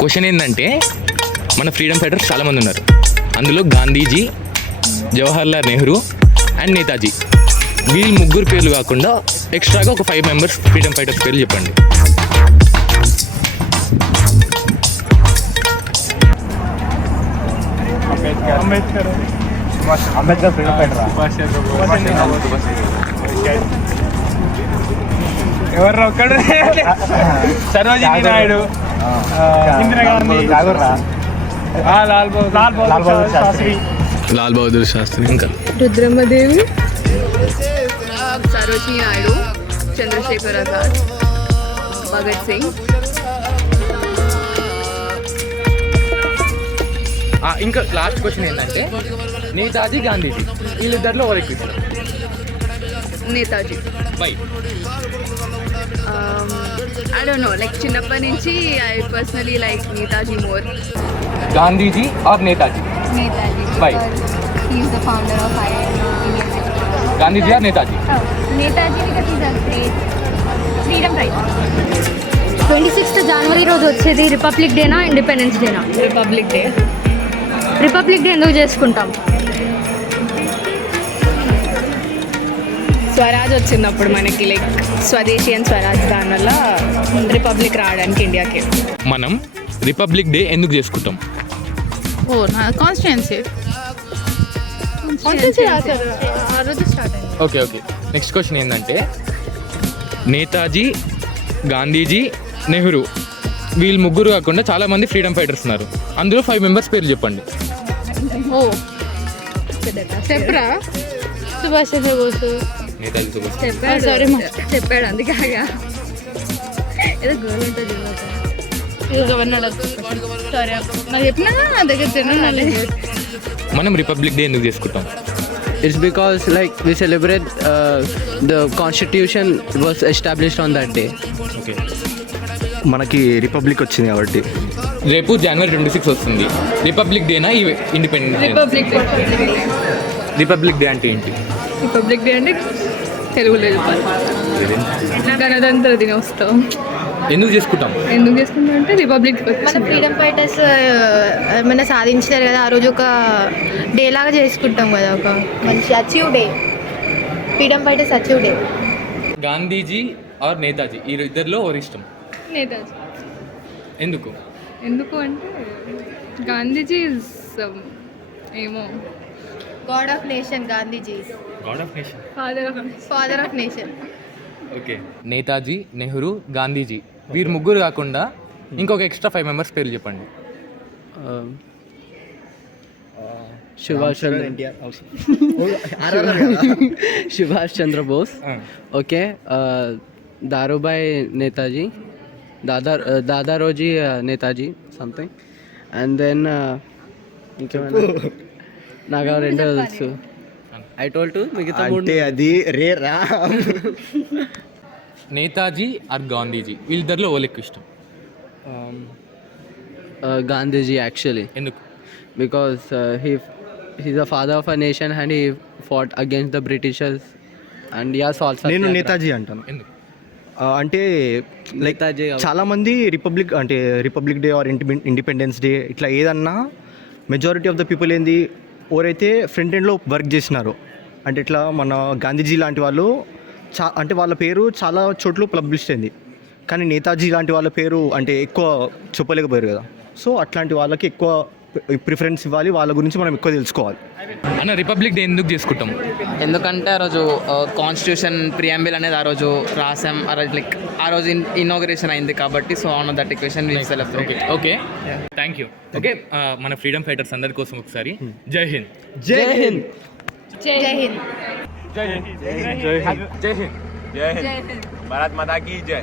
Question ఏంటంటే మన freedom fighters చాలామంది ఉన్నారు. అందులో గాంధీజీ, జవహర్లాల్ నెహ్రూ అండ్ నేతాజీ వీళ్ళు ముగ్గురు పేర్లు కాకుండా ఎక్స్ట్రాగా ఒక 5 మెంబర్స్ ఫ్రీడమ్ ఫైటర్స్ పేర్లు చెప్పండి. Ambedkar freedom fighter. ఎవరు ఒక్కడు సరోజినీ నాయుడు, ఇందిరాగాంధీ, లాల్ బహదూర్ శాస్త్రి, ఇంకా రుద్రమ్మదేవి, సరోజినీ నాయుడు, చంద్రశేఖర్ ఆజాద్, భగత్ సింగ్. ఇంకా లాస్ట్ క్వశ్చన్ ఏంటంటే నేతాజీ, గాంధీజీ వీళ్ళిద్దరిలో ఎవరికి ఇస్తారు? Netaji. By I don't know, like చిన్నప్పటి నుంచి I personally like Netaji more. Gandhiji or Netaji? Netaji. Why? He is the founder of Indian Security. Gandhiji or Netaji? Netaji because he is a great freedom fighter. 26th జనవరి రోజు వచ్చేది republic డేనా ఇండిపెండెన్స్ డేనా? Republic day. Republic day ఎందుకు చేసుకుంటాం? స్వరాజ్ వచ్చినప్పుడు మనకి లైక్ స్వదేశీ అండ్ స్వరాజ్, దానివల్ల రిపబ్లిక్ రావడానికి ఇండియాకి. మనం రిపబ్లిక్ డే ఎందుకు చేసుకుంటాం? కాన్స్టిట్యుయెన్సీ ఆ రోజు స్టార్ట్ అయింది. ఓకే. నెక్స్ట్ క్వశ్చన్ ఏంటంటే నేతాజీ, గాంధీజీ, నెహ్రూ వీళ్ళు ముగ్గురు కాకుండా చాలామంది ఫ్రీడమ్ ఫైటర్స్ ఉన్నారు. అందులో 5 మెంబర్స్ పేర్లు చెప్పండి. చెప్పరా? సుభాష్ చంద్రబోస్. నేతాజీ, సుభాష్. చెప్పాడు అందుకే ఏదో గోల్ ఉంటుంది. మనం రిపబ్లిక్ డే ఎందుకు చేసుకుంటాం? It's because like we celebrate the constitution was established on that day. Okay. మనకి రిపబ్లిక్ వచ్చింది కాబట్టి. రేపు జనవరి 26 వస్తుంది. రిపబ్లిక్ డేనా ఇండిపెండెన్స్ డే? రిపబ్లిక్ డే అంటే ఏంటి? రిపబ్లిక్ డే అంటే తెలుగులో చెప్పాలి, గణతంత్ర దినోత్సవం. ఎందుకు చేసుకుంటాం? ఎందుకు చేసుకుంటాం అంటే రిపబ్లిక్ మన ఫ్రీడమ్ ఫైటర్స్ ఏమైనా సాధించారు కదా, ఆ రోజు ఒక డే లాగా చేసుకుంటాం కదా, ఒక మంచి achieve day. Freedom fighters achieve day. Gandhiji or Netaji ఈ ఇద్దరిలో ఎవరు ఇష్టం? నేతాజీ. ఎందుకు? ఎందుకు అంటే గాంధీజీ ఏమో God of nation. Gandhiji God of nation, father of nation. Okay. Netaji, Nehru, Gandhiji వీరు ముగ్గురు కాకుండా ఇంకొక ఎక్స్ట్రా 5 మెంబర్స్ పేర్లు చెప్పండి. Subhash Chandra Bose. Okay. Darubai Netaji. Dadaroji Netaji something. And then నాకు రెండో తెలుసు. I told you మిగతా అంటే అది రేరా. నేతాజీ ఆర్ గాంధీజీ వీళ్ళిద్దరిలో ఎవరు ఎక్కువ ఇష్టం? గాంధీజీ actually. ఎందుకు? Because he's the father of a nation and he fought against the Britishers and he has also. నేను నేతాజీ అంటాను. ఎందుకు? అంటే లైక్ నేతాజీ చాలామంది republic day or independence day ఇట్లా ఏదన్నా మెజారిటీ ఆఫ్ ద పీపుల్ ఏంది ఎవరైతే ఫ్రంట్ ఎండ్లో వర్క్ చేసినారో అంటే ఇట్లా మన గాంధీజీ లాంటి వాళ్ళు అంటే వాళ్ళ పేరు చాలా చోట్ల పబ్లిష్ అయింది. కానీ నేతాజీ లాంటి వాళ్ళ పేరు అంటే ఎక్కువ చెప్పలేకపోయారు కదా. సో అట్లాంటి వాళ్ళకి ఎక్కువ ప్రిఫరెన్స్ ఇవ్వాలి, వాళ్ళ గురించి మనం ఎక్కువ తెలుసుకోవాలి. అన్న రిపబ్లిక్ డే ఎందుకు చేసుకుంటాం? ఎందుకంటే ఆ రోజు కాన్స్టిట్యూషన్ ప్రియాంబిల్ అనేది ఆ రోజు రాసాం, ఆ రోజు లైక్ ఆ రోజు ఇనాగరేషన్ అయింది కాబట్టి so on that equation we celebrate. Okay, thank you. Okay, మన ఫ్రీడమ్ ఫైటర్స్ అందరి కోసం ఒకసారి జై హింద్. జై హింద్. జై హింద్. జై హింద్. జై హింద్. జై హింద్. భారత్ మాతా కీ జై.